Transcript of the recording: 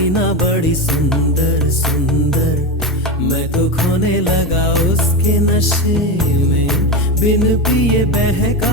हसीना बड़ी सुंदर सुंदर, मैं तो खोने लगा उसके नशे में, बिन पिए बहका